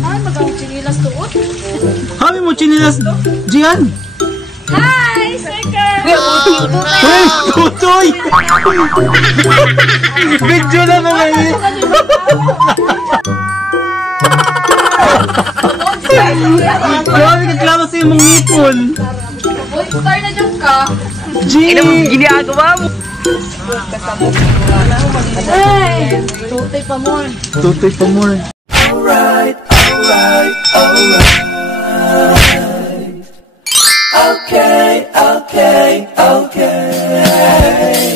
Ay, magkakong chinilas tuot. Kami mo chinilas, Gian. Hi, Seker! Hey, tutoy! Video na naman eh. Grabe ka klama sa'yo mong ngipon. Uy, star na dyan ka. G! Ginagawa mo. Ay, tutay pa mo. Tutoy pa mo. Alright, alright, alright. Okay, okay, okay.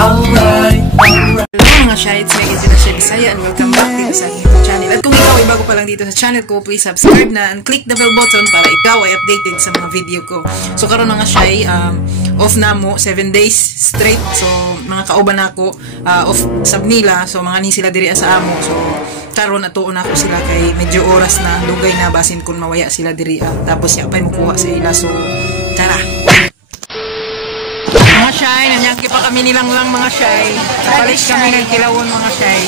Alright, alright. Mga Shites, may ito na siya Bisaya and welcome back dito sa aking channel. At kung ikaw ay bago pa lang dito sa channel ko, please subscribe na and click the bell button para ikaw ay updated sa mga video ko. So karon mga Shy, off na mo 7 days straight. So mga kauban ako off sab nila. So mga ni sila diri sa amo. So karon natuon ako sila kay medyo oras na lugay na basin kun mawaya sila diri. Tapos ya pay mukuha sa ila. So tara. Mga Shy, nanyangki pa kami nilang lang mga Shy. Balik kami nagkilawon mga Shy.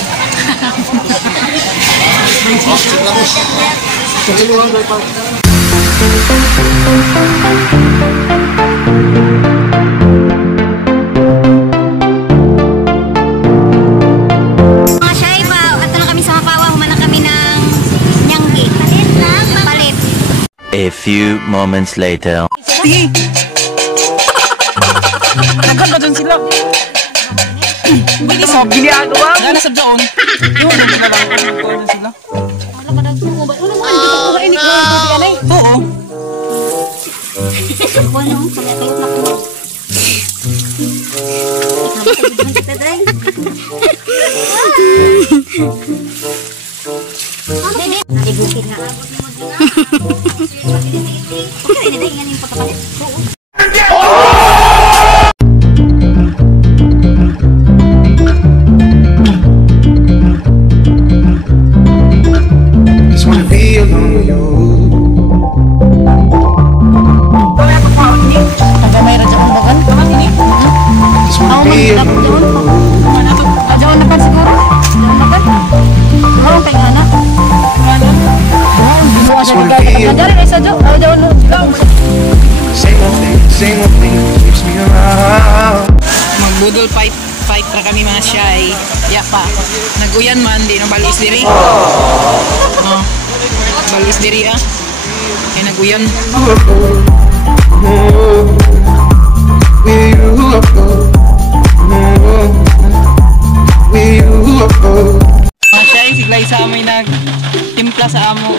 Mga Shy, ato na kami sa Mapawa, humana kami ng nyanggi. Palit. A few moments later. Nagkan ba dun sila? Hindi mo ginagawa mo. Ano sa doon? Yung ano na lang ano sila? Wala ka nagsuko ba? Wala mo kan dito ko ini ko anay. Oo. Wala mo kaya kayo na ko. Kita dai. Nalibukin na. Okay, ini dai nganing pagkapalit. Magbudol fight ra kami mga Shy. Ya pa. Naguyan man di no balis diri. No. Balis diri ah. Ay naguyan. Mga Shy, siglay sa amoy nagtimpla sa amo.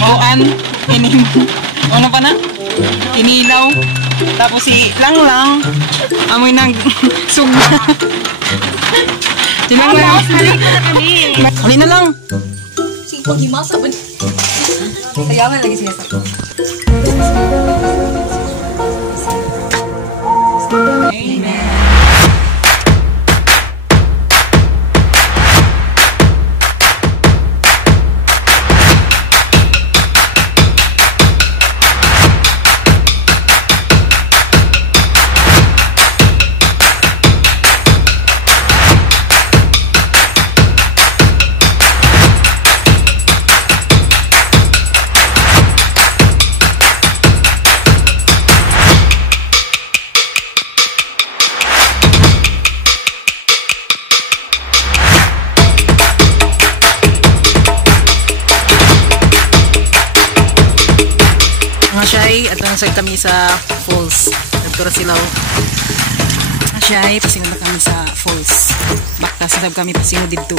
Buan, inim. Ano pa na? Inilaw. Tapos si lang amoy nag sugna. Tinang lang. Hali na lang. Sige, paghimasa ba? Kayaman lagi siya sa ko. Amen. Mga Shy, at nagsag kami sa falls. Nagtura sila mga Shy, pasingod na kami sa falls. Bakta sabab kami pasingod dito.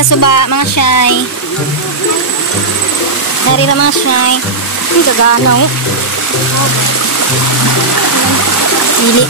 sa suba, mga shy. Dari na mga shy. Ang gaganaw. Sili.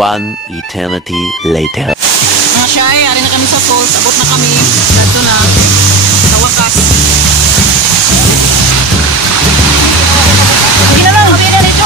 One eternity later. Mga shy, ari na kami sa falls. Abot na kami. Dito na. Sa wakas. Hindi na lang. Hindi na rito.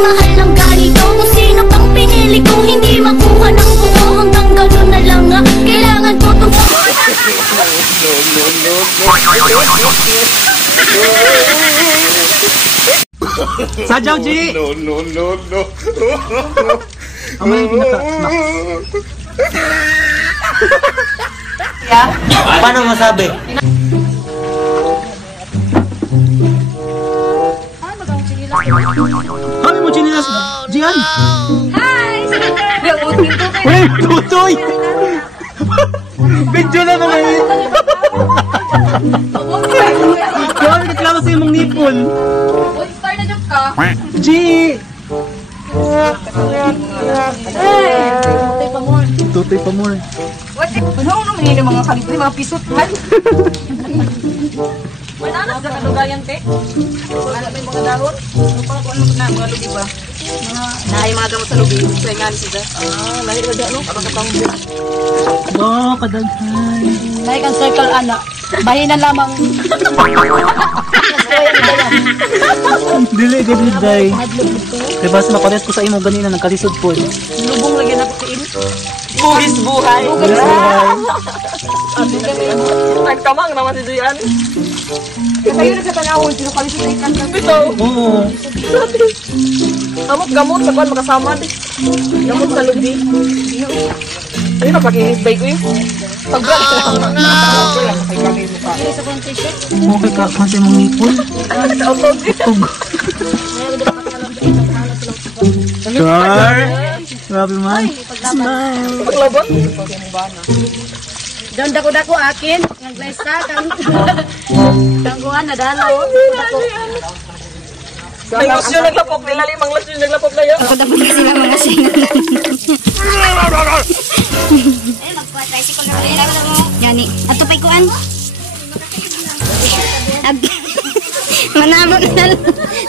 Mahal ng ganito, kung sino pang pinili kong hindi makuha ng buo, hanggang ganun na lang nga, kailangan ko itong Sadyaw, G! No. Ang mga pinaka-smack. Paano masabi? Kami mo chinilas, Gian! Hi! Uy, tutoy! Video na naman eh! Grabe reklamo sa imong nipol! Star na joke ka. G! Tutoy pa more. What? Ano naman yun yung mga kalibre, mga pisot man? Wala na sa kalugayan, te. Wala na yung mga dahon. Ano pa kung ano na, mga lugi ba? Naay mga gamot sa lugi. Sayangan sila. Lahi ba dyan, no? Kapag-kapangin. Wow, kadaghan. Naay kang circle, anak. Bahinan lamang. Dili, dili, day. Kaya basta mapares ko sa imo ganina, nagkalisod po. Lubong lagi na ko sa ino. Buhis buhay. Nagkamang naman si Duyan. Kayo na sa tanawon, sino kali sa ikan ng bito. Oo. Gamot sa kwan makasama di. Gamot sa lubi. Ayun na pag-ihibay ko yun. Pag-brand ko. Okay ka, kasi mong nipol. Tug. Char! Grabe man. Smile. Paglabot. Doon dako-dako akin. Nag-glass ka. Tangguan na dalaw. May lusyo naglapok. Nila limang lusyo naglapok na yun. Ako na sila mga singa. Magpa-tricycle na rin. Yani. At tupay kuan.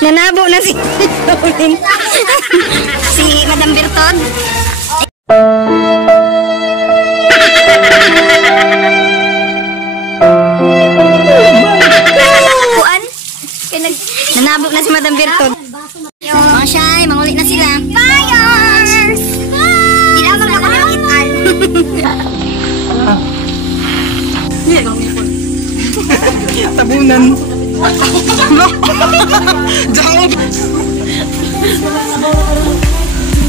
Nanabo na si si Madam Berton. Kuan. Nanabo na si Madam Berton. Mga shy, manguli na sila. Fires! Hindi lang Hindi, kang ngipon. Tabunan. Jao.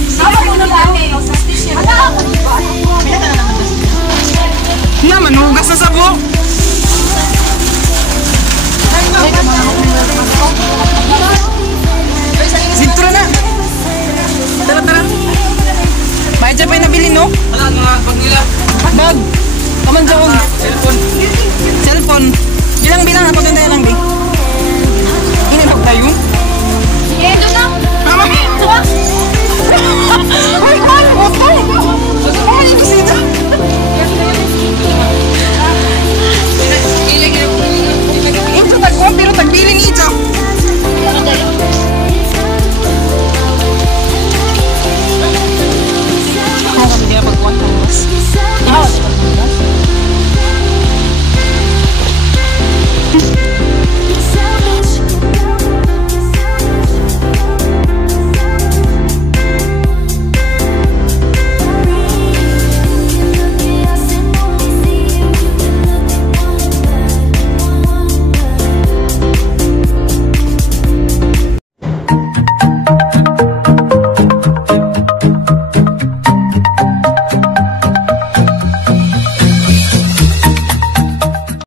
Sama mo na lang eh. Sa station. Na, manugas na sabo. Sintura na. Tara, tara. May dyan pa yung nabili, no? Bag. Kaman dyan